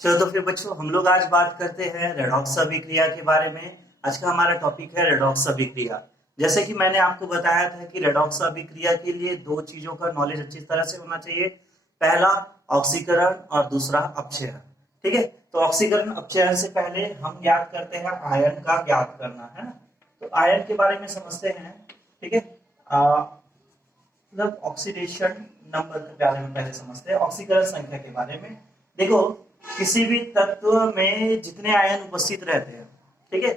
चलो तो फिर बच्चों हम लोग आज बात करते हैं रेडॉक्स अभिक्रिया के बारे में। आज का हमारा टॉपिक है रेडॉक्स अभिक्रिया। जैसे कि मैंने आपको बताया था कि रेडॉक्स अभिक्रिया के लिए दो चीजों का नॉलेज अच्छी तरह से होना चाहिए। पहला ऑक्सीकरण और दूसरा अपक्षयन। ठीक है, तो ऑक्सीकरण अपक्षयन से पहले हम ज्ञात करते हैं आयन का ज्ञात करना है ना। तो आयन के बारे में समझते हैं। ठीक है, मतलब ऑक्सीडेशन नंबर के बारे में पहले समझते हैं, ऑक्सीकरण संख्या के बारे में। देखो, किसी भी तत्व में जितने आयन उपस्थित रहते हैं, ठीक है,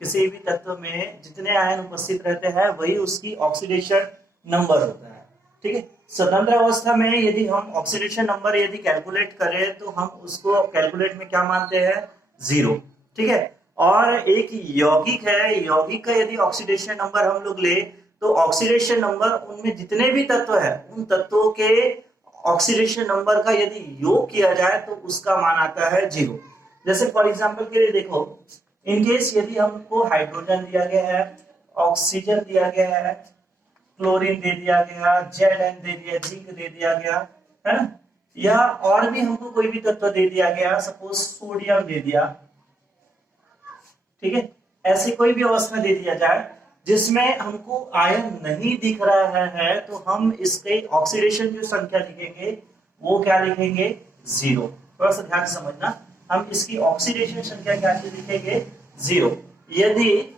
किसी भी तत्व में जितने आयन उपस्थित रहते हैं वही उसकी ऑक्सीडेशन नंबर होता है। ठीक है, स्वतंत्र अवस्था में यदि हम ऑक्सीडेशन नंबर यदि कैलकुलेट करें तो हम उसको कैलकुलेट में क्या मानते हैं, 0। ठीक है, और एक यौगिक है, यौगिक का यदि ऑक्सीडेशन नंबर हम लोग ले तो ऑक्सीडेशन नंबर उनमें जितने भी तत्व है उन तत्वों के ऑक्सीडेशन नंबर का यदि योग किया जाए तो उसका मान आता है 0। जैसे फॉर एग्जांपल के लिए देखो, इन केस यदि हमको हाइड्रोजन दिया गया है, ऑक्सीजन दिया गया है, क्लोरीन दे दिया गया, जेड दे दिया, जिंक दे दिया गया, है ना, या और भी हमको कोई भी तत्व दे दिया गया, सपोज सोडियम दे दिया। ठीक है, ऐसी कोई भी अवस्था दे दिया जाए जिसमें हमको आयन नहीं दिख रहा है तो हम इसके ऑक्सीडेशन जो संख्या लिखेंगे वो क्या लिखेंगे, 0। थोड़ा सा ध्यान से समझना, हम इसकी ऑक्सीडेशन संख्या क्या लिखेंगे, 0। यदि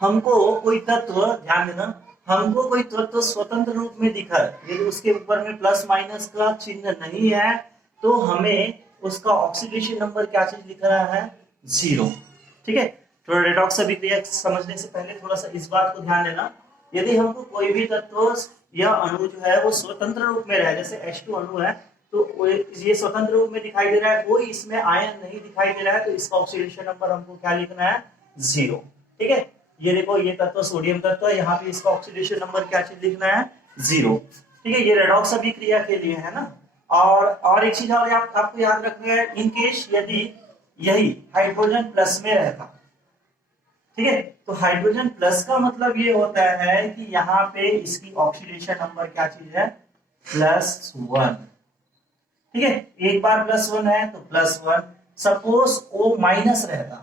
हमको कोई तत्व, ध्यान देना, हमको कोई तत्व स्वतंत्र रूप में दिखा है, यदि उसके ऊपर में प्लस माइनस का चिन्ह नहीं है तो हमें उसका ऑक्सीडेशन नंबर क्या चीज लिख रहा है, 0। ठीक है, थोड़ा रेडॉक्स अभिक्रिया समझने से पहले थोड़ा सा इस बात को ध्यान देना, यदि हमको कोई भी तत्व या अणु जो है वो स्वतंत्र रूप में रहे, जैसे H2 अणु है तो ये स्वतंत्र रूप में दिखाई दे रहा है, कोई इसमें आयन नहीं दिखाई दे रहा है तो इसका ऑक्सीडेशन नंबर हमको क्या लिखना है, 0। ठीक है, ये देखो, ये तत्व सोडियम तत्व है, यहाँ पे इसका ऑक्सीडेशन नंबर क्या चीज लिखना है, 0। ठीक है, ये रेडॉक्स अभिक्रिया के लिए है ना। और एक चीज और आपको याद रखना है, इन केस यदि यही हाइड्रोजन प्लस में रहता, ठीक है, तो हाइड्रोजन प्लस का मतलब ये होता है कि यहाँ पे इसकी ऑक्सीडेशन नंबर क्या चीज है, +1। ठीक है, एक बार +1 है तो +1। सपोज O माइनस रहता,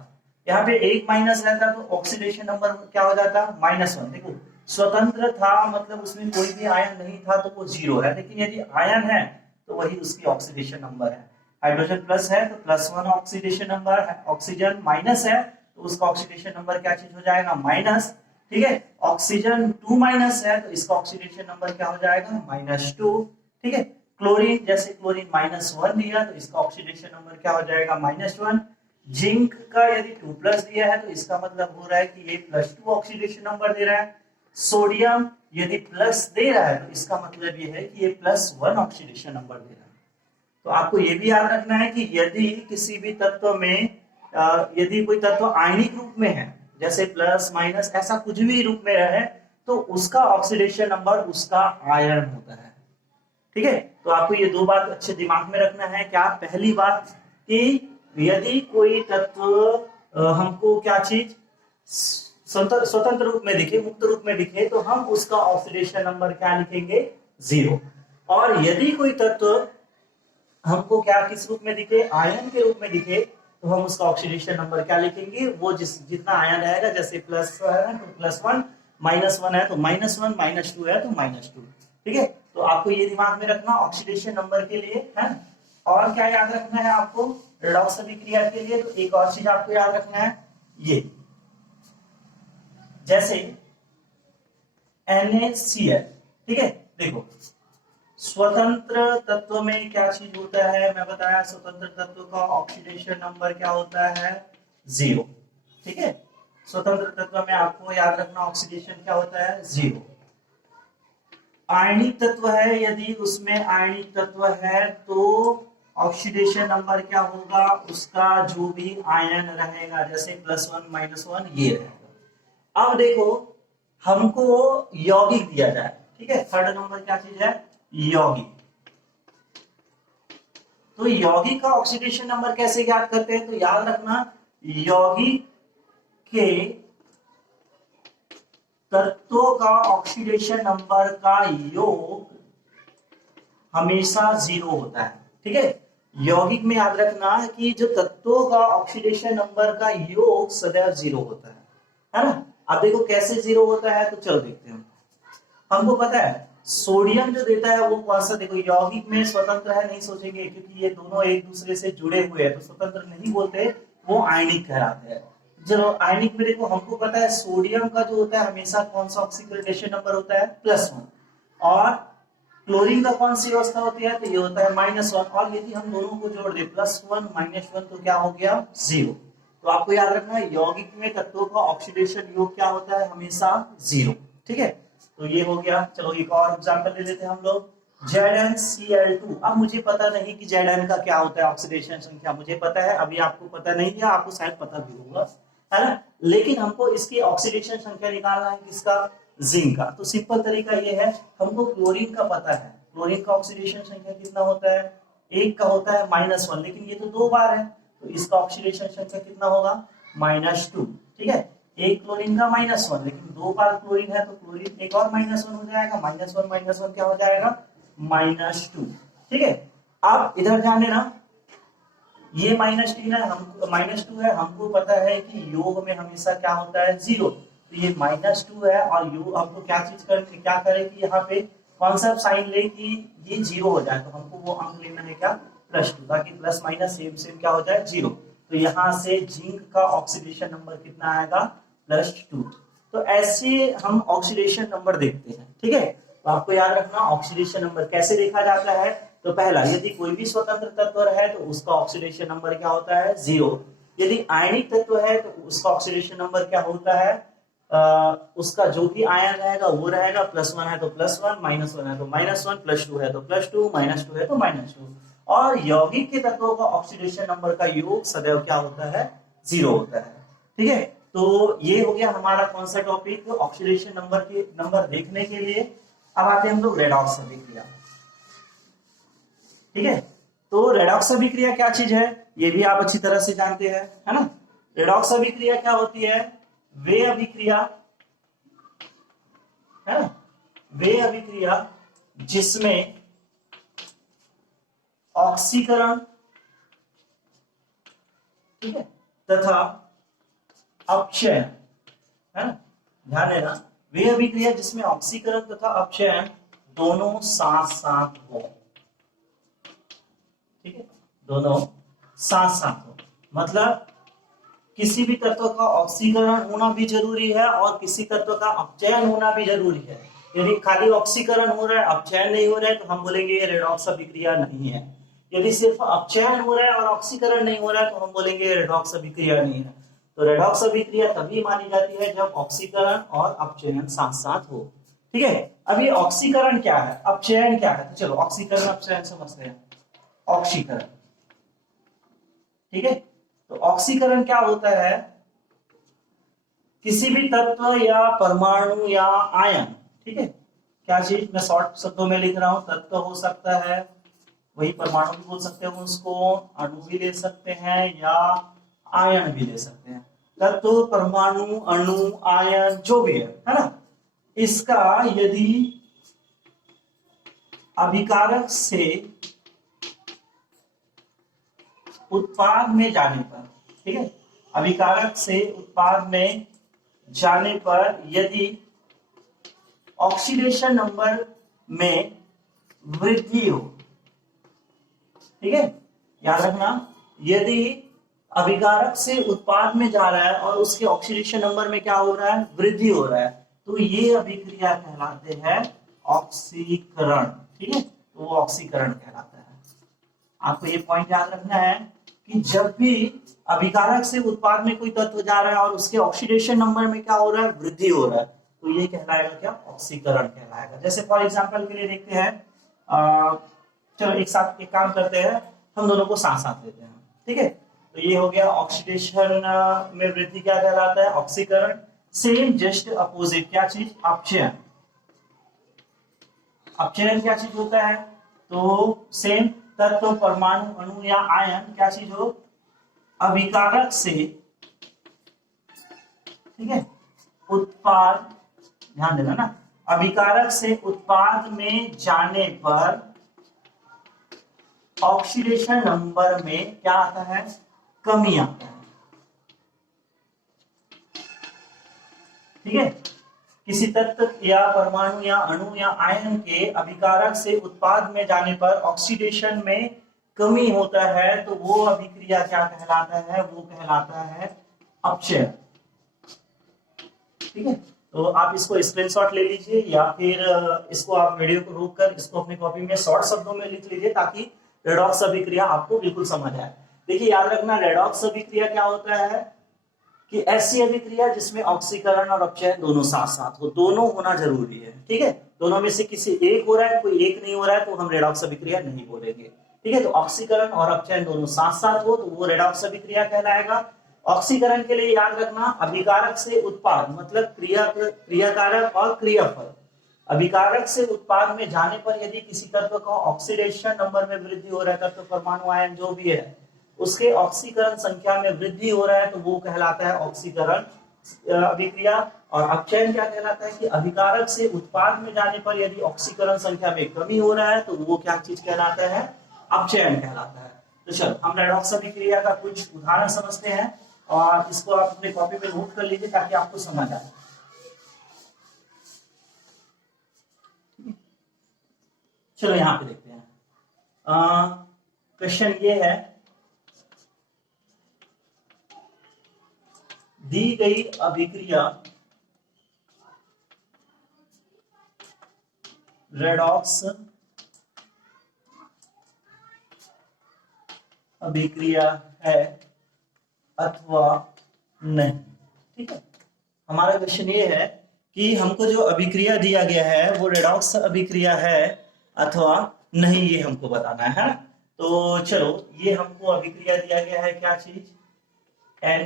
यहाँ पे एक माइनस रहता तो ऑक्सीडेशन नंबर क्या हो जाता, -1। देखो, स्वतंत्र था मतलब उसमें कोई भी आयन नहीं था तो वो 0 है, लेकिन यदि आयन है तो वही उसकी ऑक्सीडेशन नंबर है। हाइड्रोजन प्लस है तो +1 ऑक्सीडेशन नंबर है, ऑक्सीजन माइनस है तो उसका ऑक्सीडेशन नंबर क्या चीज हो जाएगा, माइनस। ठीक है, ऑक्सीजन 2 माइनस है तो इसका ऑक्सीडेशन नंबर क्या हो जाएगा, -2। ठीक है, क्लोरीन, जैसे क्लोरीन -1 दिया तो इसका ऑक्सीडेशन नंबर क्या हो जाएगा, -1। जिंक का यदि 2+ दिया है तो इसका मतलब हो रहा है कि ये +2 ऑक्सीडेशन नंबर दे रहा है। सोडियम यदि प्लस दे रहा है तो इसका मतलब ये है कि ये +1 ऑक्सीडेशन नंबर दे रहा है। तो आपको ये भी याद रखना है कि यदि किसी भी तत्व में यदि कोई तत्व आयनिक रूप में है, जैसे प्लस माइनस ऐसा कुछ भी रूप में रहे, तो उसका ऑक्सीडेशन नंबर उसका आयन होता है। ठीक है, तो आपको ये दो बात अच्छे दिमाग में रखना है। क्या, पहली बात कि यदि कोई तत्व हमको क्या चीज स्वतंत्र रूप में दिखे, मुक्त रूप में दिखे, तो हम उसका ऑक्सीडेशन नंबर क्या लिखेंगे, 0। और यदि कोई तत्व हमको क्या किस रूप में दिखे, आयन के रूप में दिखे, तो हम उसका ऑक्सीडेशन नंबर क्या लिखेंगे, वो जितना आयन रहेगा, जैसे प्लस है तो +1, -1 है तो -1, -2 है तो -2। ठीक है, तो आपको ये दिमाग में रखना ऑक्सीडेशन नंबर के लिए है। और क्या याद रखना है आपको रेडॉक्स अभिक्रिया के लिए, तो एक और चीज आपको याद रखना है, ये जैसे NaCl। ठीक है, देखो, स्वतंत्र तत्व में क्या चीज होता है, मैं बताया स्वतंत्र तत्व का ऑक्सीडेशन नंबर क्या होता है, 0। ठीक है, स्वतंत्र तत्व में आपको याद रखना ऑक्सीडेशन क्या होता है, 0। आयनिक तत्व है, यदि उसमें आयनिक तत्व है तो ऑक्सीडेशन नंबर क्या होगा, उसका जो भी आयन रहेगा, जैसे +1 -1 ये रहेगा। अब देखो, हमको यौगिक दिया जाए, ठीक है, थर्ड नंबर क्या चीज है, यौगिक। तो यौगिक का ऑक्सीडेशन नंबर कैसे ज्ञात करते हैं, तो याद रखना, यौगिक के तत्वों का ऑक्सीडेशन नंबर का योग हमेशा 0 होता है। ठीक है, यौगिक में याद रखना कि जो तत्वों का ऑक्सीडेशन नंबर का योग सदैव 0 होता है ना। अब देखो कैसे 0 होता है, तो चलो देखते हैं। हमको पता है सोडियम जो देता है वो कौन सा, देखो यौगिक में स्वतंत्र है नहीं सोचेंगे, क्योंकि ये दोनों एक दूसरे से जुड़े हुए हैं, तो स्वतंत्र नहीं बोलते, वो आयनिक कहलाते हैं। चलो आयनिक में देखो हमको पता है सोडियम का जो होता है हमेशा कौन सा ऑक्सीकरण नंबर होता है, +1, और क्लोरीन का कौन सी अवस्था होती है, तो ये होता है -1। और यदि हम दोनों को जोड़ दे +1 -1 तो क्या हो गया 0। तो आपको याद रखना है यौगिक में तत्वों का ऑक्सीडेशन योग क्या होता है, हमेशा 0। ठीक है, तो ये हो गया। चलो एक और एग्जांपल ले लेते हैं हम लोग, ZnCl2। अब मुझे पता नहीं कि Zn का क्या होता है ऑक्सीडेशन संख्या, मुझे पता है, अभी आपको पता नहीं है, आपको शायद पता भी होगा, है ना। लेकिन हमको इसकी ऑक्सीडेशन संख्या निकालना है, किसका, जिंक का। तो सिंपल तरीका ये है, हमको क्लोरीन का पता है, क्लोरीन का ऑक्सीडेशन संख्या कितना होता है, एक का होता है -1, लेकिन ये तो 2 बार है, तो इसका ऑक्सीडेशन संख्या कितना होगा, -2। ठीक है, एक क्लोरीन का -1, लेकिन 2 बार क्लोरीन है, तो क्लोरीन एक और -1 हो जाएगा, -1 क्या हो जाएगा, -2। ठीक है, अब इधर ध्यान देना, ये -3 है, हमको -2 है, हमको पता है कि योग में हमेशा क्या होता है 0, तो ये -2 है, और योग हमको क्या चीज करनी, क्या करे कि यहाँ पे कौन सा साइन ले कि ये 0 हो जाए, तो हमको वो अंक लेना है क्या, +2, ताकि प्लस माइनस सेम सेम क्या हो जाए 0। तो यहाँ से जिंक का ऑक्सीडेशन नंबर कितना आएगा, +2। तो ऐसे हम ऑक्सीडेशन नंबर देखते हैं। ठीक है, तो आपको याद रखना ऑक्सीडेशन नंबर कैसे देखा जाता है। तो पहला, यदि कोई भी स्वतंत्र तत्व है तो उसका ऑक्सीडेशन नंबर क्या होता है, 0। यदि आयनिक तत्व है तो उसका ऑक्सीडेशन नंबर क्या होता है, उसका जो भी आयन रहेगा वो रहेगा, +1 है तो +1, -1 है तो -1, +2 है तो +2, -2 है तो -2। और यौगिक के तत्वों का ऑक्सीडेशन नंबर का योग सदैव क्या होता है, 0 होता है। ठीक है, तो ये हो गया हमारा कौन सा टॉपिक, ऑक्सीडेशन नंबर के नंबर देखने के लिए। अब आते हैं हम लोग रेडॉक्स अभिक्रिया। ठीक है, तो रेडॉक्स अभिक्रिया क्या चीज है, ये भी आप अच्छी तरह से जानते हैं, है ना। रेडॉक्स अभिक्रिया क्या होती है, वे अभिक्रिया, है ना, वे अभिक्रिया जिसमें ऑक्सीकरण, ठीक है, तथा अपचयन, है ना, ध्यान देना, वे अभिक्रिया जिसमें ऑक्सीकरण तथा अपचयन दोनों साथ साथ हो। ठीक है, दोनों साथ साथ हो, मतलब किसी भी तत्व का ऑक्सीकरण होना भी जरूरी है और किसी तत्व का अपचयन होना भी जरूरी है। यदि खाली ऑक्सीकरण हो रहा है, अपचयन नहीं हो रहा है, तो हम बोलेंगे ये रेडॉक्स अभिक्रिया नहीं है। यदि सिर्फ अपचयन हो रहा है और ऑक्सीकरण नहीं हो रहा है, तो हम बोलेंगे ये रेडॉक्स अभिक्रिया नहीं है। तो रेडॉक्स अभिक्रिया तभी मानी जाती है जब ऑक्सीकरण और अपचयन साथ साथ हो। ठीक है, अब ये ऑक्सीकरण क्या है, अपचयन क्या है, तो चलो ऑक्सीकरण अपचयन समझते हैं। ऑक्सीकरण, ठीक है, तो ऑक्सीकरण क्या होता है, किसी भी तत्व या परमाणु या आयन, ठीक है, क्या चीज, मैं शॉर्ट शब्दों में लिख रहा हूं, तत्व हो सकता है, वही परमाणु भी बोल सकते हैं उसको, अणु भी ले सकते हैं या आयन भी ले सकते हैं। तत्व, परमाणु, अणु, आयन जो भी है ना, इसका यदि अभिकारक से उत्पाद में जाने पर, ठीक है, अभिकारक से उत्पाद में जाने पर यदि ऑक्सीडेशन नंबर में वृद्धि हो, ठीक है, याद रखना, यदि अभिकारक से उत्पाद में जा रहा है और उसके ऑक्सीडेशन नंबर में क्या हो रहा है, वृद्धि हो रहा है, तो ये अभिक्रिया कहलाते हैं ऑक्सीकरण। ठीक है, तो वो ऑक्सीकरण कहलाता है। आपको ये पॉइंट याद रखना है कि जब भी अभिकारक से उत्पाद में कोई तत्व जा रहा है और उसके ऑक्सीडेशन नंबर में क्या हो रहा है, वृद्धि हो रहा है, तो ये कहलाएगा क्या, ऑक्सीकरण कहलाएगा। जैसे फॉर एग्जांपल के लिए देखते हैं, चलो एक साथ एक काम करते हैं, हम दोनों को साथ साथ लेते हैं। ठीक है, तो ये हो गया ऑक्सीडेशन में वृद्धि क्या कहलाता है, ऑक्सीकरण। सेम जस्ट अपोजिट क्या चीज, अपचयन। अपचयन क्या चीज होता है, तो सेम तत्व, परमाणु, अणु या आयन क्या चीज हो, अभिकारक से, ठीक है, उत्पाद, ध्यान देना ना, अभिकारक से उत्पाद में जाने पर ऑक्सीडेशन नंबर में क्या आता है, कमी आता है। ठीक है, किसी तत्व या परमाणु या अणु या आयन के अभिकारक से उत्पाद में जाने पर ऑक्सीडेशन में कमी होता है तो वो अभिक्रिया क्या कहलाता है, वो कहलाता है अपचय। ठीक है, तो आप इसको स्क्रीनशॉट ले लीजिए या फिर इसको आप वीडियो को रोककर इसको अपनी कॉपी में शॉर्ट शब्दों में लिख लीजिए ताकि रेडॉक्स अभिक्रिया आपको बिल्कुल समझ आए। देखिए याद रखना, रेडॉक्स अभिक्रिया क्या होता है कि ऐसी अभिक्रिया जिसमें ऑक्सीकरण और अपचयन दोनों साथ साथ हो, दोनों होना जरूरी है। ठीक है, दोनों में से किसी एक हो रहा है, कोई एक नहीं हो रहा है तो हम रेडॉक्स अभिक्रिया नहीं बोलेंगे। ठीक है, तो ऑक्सीकरण और अपचयन दोनों साथ साथ हो तो वो रेडॉक्स अभिक्रिया कहलाएगा। ऑक्सीकरण के लिए याद रखना, अभिकारक से उत्पाद मतलब क्रियाकारक और क्रियाफल। अभिकारक से उत्पाद में जाने पर यदि किसी तत्व का ऑक्सीडेशन नंबर में वृद्धि हो रहा है, तत्व परमाणु आयन जो भी है उसके ऑक्सीकरण संख्या में वृद्धि हो रहा है तो वो कहलाता है ऑक्सीकरण अभिक्रिया। और अपचयन क्या कहलाता है कि अभिकारक से उत्पाद में जाने पर यदि ऑक्सीकरण संख्या में कमी हो रहा है तो वो क्या चीज कहलाता है, अपचयन कहलाता है। तो चलो हम रेडॉक्स अभिक्रिया का कुछ उदाहरण समझते हैं और इसको आप अपने कॉपी पे नोट कर लीजिए ताकि आपको समझ आए। चलो यहां पे देखते हैं, क्वेश्चन ये है, दी गई अभिक्रिया रेडॉक्स अभिक्रिया है अथवा नहीं। ठीक है, हमारा क्वेश्चन ये है कि हमको जो अभिक्रिया दिया गया है वो रेडॉक्स अभिक्रिया है अथवा नहीं, ये हमको बताना है ना। तो चलो ये हमको अभिक्रिया दिया गया है, क्या चीज, Na,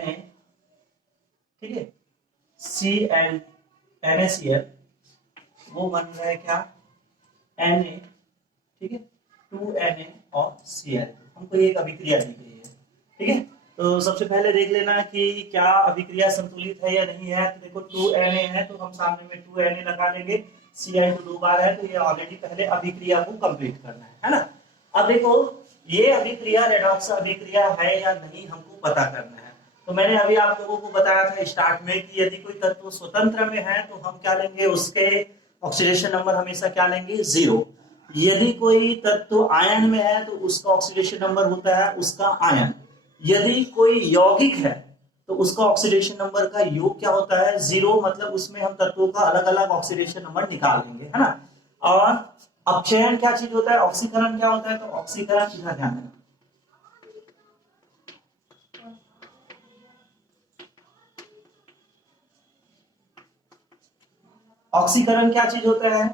ठीक है, Cl NaCl, वो बन रहा है क्या, Na, ठीक है, 2Na और Cl, हमको एक अभिक्रिया दी गई है। ठीक है, तो सबसे पहले देख लेना कि क्या अभिक्रिया संतुलित है या नहीं है। तो देखो 2Na है तो हम सामने में 2Na लगा लेंगे, Cl तो 2 बार है तो ये ऑलरेडी पहले अभिक्रिया को कंप्लीट करना है ना। अब देखो ये अभिक्रिया रेडॉक्स अभिक्रिया है या नहीं हमको पता करना है। तो मैंने अभी आप लोगों को बताया था स्टार्ट में कि यदि कोई तत्व स्वतंत्र में है तो हम क्या लेंगे, उसके ऑक्सीडेशन नंबर हमेशा क्या लेंगे, 0। यदि कोई तत्व आयन में है तो उसका ऑक्सीडेशन नंबर होता है उसका आयन। यदि कोई यौगिक है तो उसका ऑक्सीडेशन नंबर का योग क्या होता है, 0, मतलब उसमें हम तत्वों का अलग अलग ऑक्सीडेशन नंबर निकाल लेंगे, है ना। और अपचयन क्या चीज होता है, ऑक्सीकरण क्या होता है, तो ऑक्सीकरण इधर ध्यान देना, ऑक्सीकरण क्या चीज होता है,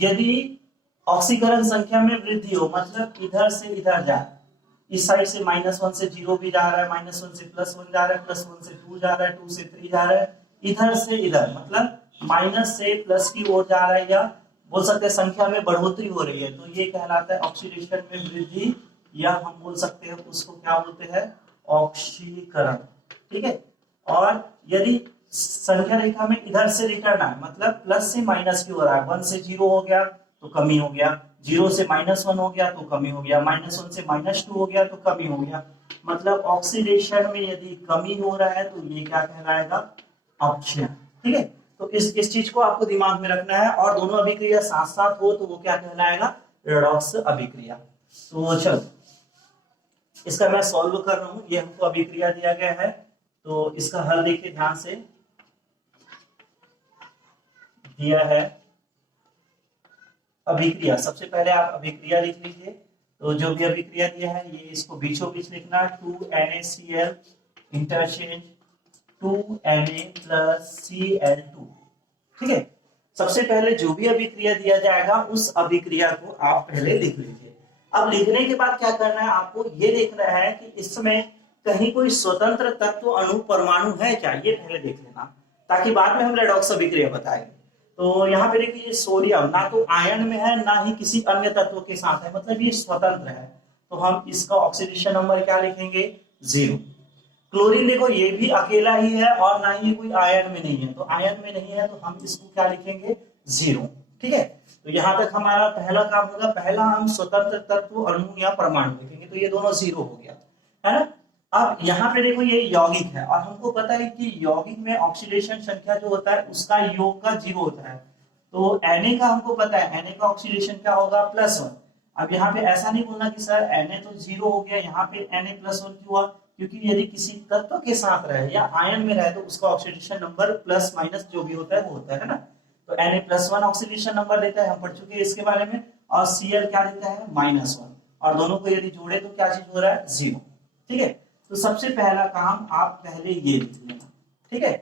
यदि ऑक्सीकरण संख्या में वृद्धि हो, मतलब इधर से इधर जाए, इस साइड से -1 से 0 भी जा रहा है, -1 से +1 जा रहा है, +1 से 2 जा रहा है, 2 से 3 जा रहा है, इधर से इधर मतलब माइनस से प्लस की ओर जा रहा है, या बोल सकते हैं संख्या में बढ़ोतरी हो रही है, तो ये कहलाता है ऑक्सीडेशन में वृद्धि, या हम बोल सकते हैं उसको क्या बोलते हैं, ऑक्सीकरण। ठीक है, और यदि संख्या रेखा में इधर से रिटर्न आए, मतलब प्लस से माइनस की ओर आए, 1 से 0 हो गया तो कमी हो गया, 0 से -1 हो गया तो कमी हो गया, -1 से -2 हो गया तो कमी हो गया, मतलब ऑक्सीडेशन में यदि कमी हो रहा है तो ये क्या कहलाएगा, अपचयन। ठीक है, तो इस चीज को आपको दिमाग में रखना है, और दोनों अभिक्रिया साथ साथ हो तो वो क्या कहलाएगा, रेडॉक्स अभिक्रिया। तो चलो इसका मैं सॉल्व कर रहा हूं, ये हमको अभिक्रिया दिया गया है तो इसका हल देखिए ध्यान से, दिया है अभिक्रिया, सबसे पहले आप अभिक्रिया लिख लीजिए। तो जो भी अभिक्रिया दिया है ये इसको बीचों बीच लिखना, 2NaCl इंटरचेंज 2Na + Cl2। ठीक है, सबसे पहले जो भी अभिक्रिया दिया जाएगा उस अभिक्रिया को आप पहले लिख लीजिए। अब लिखने के बाद क्या करना है, आपको ये देखना है कि इसमें कहीं कोई स्वतंत्र तत्व अणु परमाणु है क्या, ये पहले देख लेना, ताकि बाद में हम रेडॉक्स अभिक्रिया बताएंगे। तो यहाँ पे देखिए सोडियम ना तो आयन में है ना ही किसी अन्य तत्व के साथ है, मतलब ये स्वतंत्र है, तो हम इसका ऑक्सीडेशन नंबर क्या लिखेंगे, 0। क्लोरीन देखो ये भी अकेला ही है और ना ही कोई आयन में नहीं है, तो आयन में नहीं है तो हम इसको क्या लिखेंगे, 0। ठीक है, तो यहाँ तक हमारा पहला काम होगा, पहला हम स्वतंत्र तत्व अणु या परमाणु लिखेंगे, तो ये दोनों जीरो हो गया, है ना। अब यहाँ पे देखो ये यौगिक है और हमको पता है कि यौगिक में ऑक्सीडेशन संख्या जो होता है उसका योग का जीरो होता है। तो Na का हमको पता है, Na का ऑक्सीडेशन क्या होगा, +1। अब यहाँ पे ऐसा नहीं बोलना कि सर Na तो जीरो हो गया, यहाँ पे Na+1 क्यों हुआ, क्योंकि यदि किसी तत्व के साथ रहे या आयन में रहे तो उसका ऑक्सीडेशन नंबर प्लस माइनस जो भी होता है वो होता है ना। तो Na+1 ऑक्सीडेशन नंबर देता है, हम पढ़ चुके हैं इसके बारे में, और Cl क्या देता है, -1, और दोनों को यदि जोड़े तो क्या चीज हो रहा है, 0। ठीक है, तो सबसे पहला काम आप पहले ये लिख लेना। ठीक है,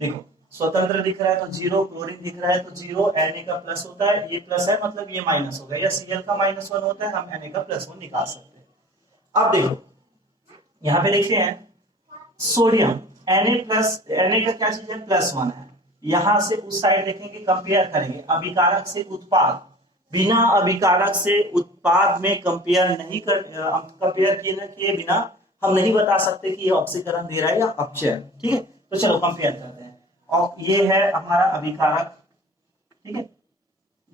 देखो स्वतंत्र दिख रहा है तो 0, क्लोरीन दिख रहा है तो 0, Na का प्लस होता है, ये प्लस है मतलब ये माइनस होगा, या Cl का -1 होता है, हम Na का +1 निकाल सकते हैं। अब देखो यहाँ पे देखते हैं सोडियम, Na का क्या चीज है, +1 है। यहां से उस साइड देखेंगे, कंपेयर करेंगे, अभिकारक से उत्पाद, बिना अभिकारक से उत्पाद में कंपेयर नहीं कर, कंपेयर किए बिना हम नहीं बता सकते कि ये ऑक्सीकरण दे रहा है या अपचय। ठीक है, तो चलो कंपेयर करते हैं। और ये है हमारा अभिकारक, ठीक है,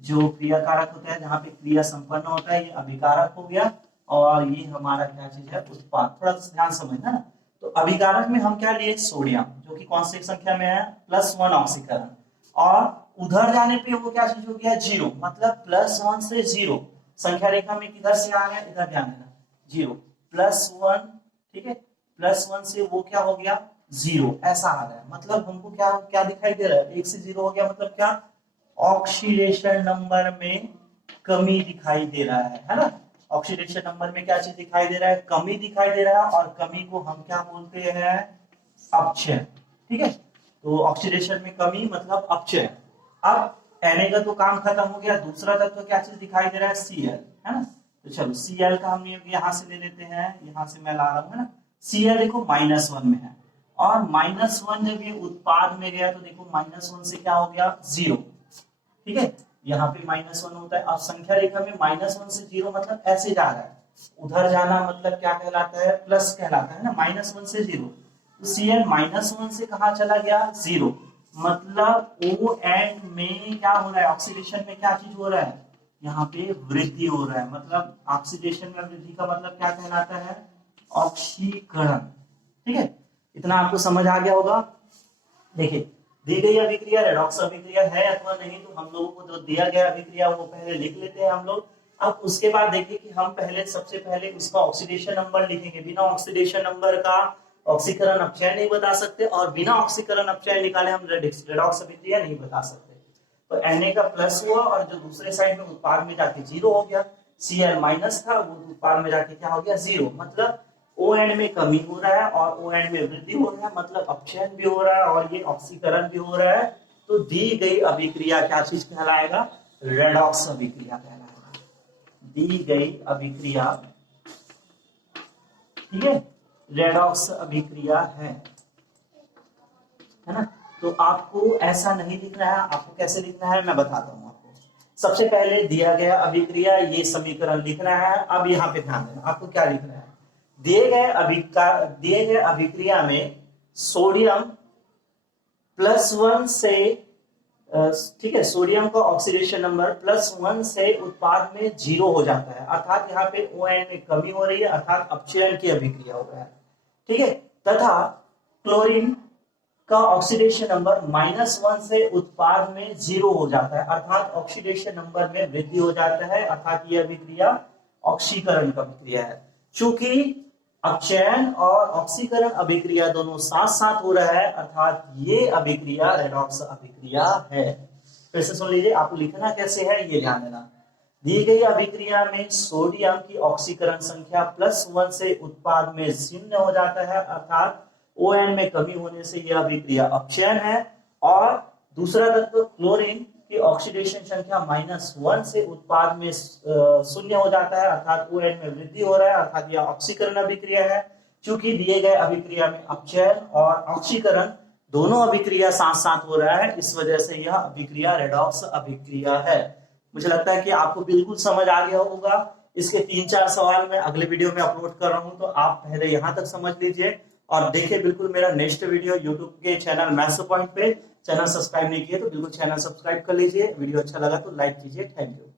जो क्रियाकारक होता है जहां पे क्रिया संपन्न होता है, ये अभिकारक हो गया, और ये हमारा क्या चीज है, उत्पाद। थोड़ा सा ध्यान समझना ना। तो अभिकारक में हम क्या लिए, सोडियम, जो कि कौन सी संख्या में है, +1 ऑक्सीकरण, और उधर जाने पे वो क्या चीज हो गया, 0, मतलब +1 से 0 संख्या रेखा में किधर से आ गया, इधर ध्यान देना, 0 +1, ठीक है, +1 से वो क्या हो गया, 0, ऐसा आ रहा है। मतलब हमको क्या क्या दिखाई दे रहा है, 1 से 0 हो गया, मतलब क्या, ऑक्सीडेशन नंबर में कमी दिखाई दे रहा है ना। ऑक्सीडेशन नंबर में क्या चीज दिखाई दे रहा है, कमी दिखाई दे रहा है, और कमी को हम क्या बोलते हैं, अपचय। ठीक है, तो ऑक्सीडेशन में कमी मतलब अपचय। अब Na का तो काम खत्म हो गया, दूसरा तत्व क्या चीज दिखाई दे रहा है, Cl, है ना। तो चलो Cl का हम यहां से ले लेते हैं, यहां से मैं ला रहा हूं, है ना। Cl देखो -1 में है, और -1 जब ये उत्पाद में गया तो देखो -1 से क्या हो गया, 0। ठीक है, यहाँ पे -1 होता है। अब संख्या रेखा में -1 से 0 मतलब ऐसे जा रहा है, उधर जाना मतलब क्या कहलाता है, प्लस कहलाता है ना, -1 से 0। तो Cl -1 से कहा चला गया, 0, मतलब O एंड में क्या हो रहा है, ऑक्सीडेशन में क्या चीज हो रहा है, यहाँ पे वृद्धि हो रहा है। मतलब ऑक्सीडेशन में वृद्धि का मतलब क्या कहलाता है, ऑक्सीकरण। ठीक है, इतना आपको समझ आ गया होगा। देखिए दी गई अभिक्रिया रेडॉक्स अभिक्रिया है अथवा नहीं, तो हम लोगों को जो दिया गया अभिक्रिया वो पहले लिख लेते हैं हम लोग। अब उसके बाद देखिए कि हम पहले सबसे पहले उसका ऑक्सीडेशन नंबर लिखेंगे। बिना ऑक्सीडेशन नंबर का ऑक्सीकरण अपचय नहीं बता सकते, और बिना ऑक्सीकरण अपचय निकाले हम रेडॉक्स अभिक्रिया नहीं बता सकते। तो Na का प्लस हुआ, और जो दूसरे साइड में उत्पाद में जाके 0 हो गया। Cl माइनस था, वो उत्पाद में जाके क्या हो गया, 0, मतलब O एंड में कमी हो रहा है और O एंड में वृद्धि हो रहा है, मतलब अपचयन भी हो रहा है और ये ऑक्सीकरण भी हो रहा है। तो दी गई अभिक्रिया क्या चीज कहलाएगा, रेडॉक्स अभिक्रिया कहलाएगा। दी गई अभिक्रिया, ठीक है, रेडॉक्स अभिक्रिया है ना। तो आपको ऐसा नहीं लिखना है, आपको कैसे लिखना है मैं बताता हूं आपको। सबसे पहले दिया गया अभिक्रिया, ये समीकरण लिखना है। अब यहाँ पे ध्यान देना, आपको क्या लिखना है, दिए गए अभिक्रिया में सोडियम +1 से, ठीक है, सोडियम का ऑक्सीडेशन नंबर +1 से उत्पाद में 0 हो जाता है, अर्थात यहाँ पे O एंड में कमी हो रही है, अर्थात अपचयन की अभिक्रिया हो रहा है। ठीक है, तथा क्लोरीन का ऑक्सीडेशन नंबर -1 से उत्पाद में 0 हो जाता है, अर्थात ऑक्सीडेशन नंबर में वृद्धि हो जाता है, अर्थात यह अभिक्रिया ऑक्सीकरण का अभिक्रिया है। चूंकि अपचयन और ऑक्सीकरण अभिक्रिया दोनों साथ साथ हो रहा है, अर्थात ये अभिक्रिया रेडॉक्स अभिक्रिया है। फिर से सुन लीजिए, आपको लिखना कैसे है ये ध्यान देना। दी गई अभिक्रिया में सोडियम की ऑक्सीकरण संख्या +1 से उत्पाद में 0 हो जाता है, अर्थात ON में कमी होने से यह अभिक्रिया अपचयन है। और दूसरा तत्व क्लोरीन की ऑक्सीडेशन संख्या -1 से उत्पाद में 0 हो जाता है, अर्थात ON में वृद्धि हो रहा है, अर्थात यह ऑक्सीकरण अभिक्रिया है। चूंकि दिए गए अभिक्रिया में अपचयन और ऑक्सीकरण दोनों अभिक्रिया साथ साथ हो रहा है, इस वजह से यह अभिक्रिया रेडॉक्स अभिक्रिया है। मुझे लगता है कि आपको बिल्कुल समझ आ गया होगा। इसके 3-4 सवाल मैं अगले वीडियो में अपलोड कर रहा हूं, तो आप पहले यहां तक समझ लीजिए और देखिए बिल्कुल मेरा नेक्स्ट वीडियो यूट्यूब के चैनल मैथ्स पॉइंट पे। चैनल सब्सक्राइब नहीं किए तो बिल्कुल चैनल सब्सक्राइब कर लीजिए। वीडियो अच्छा लगा तो लाइक कीजिए। Thank you.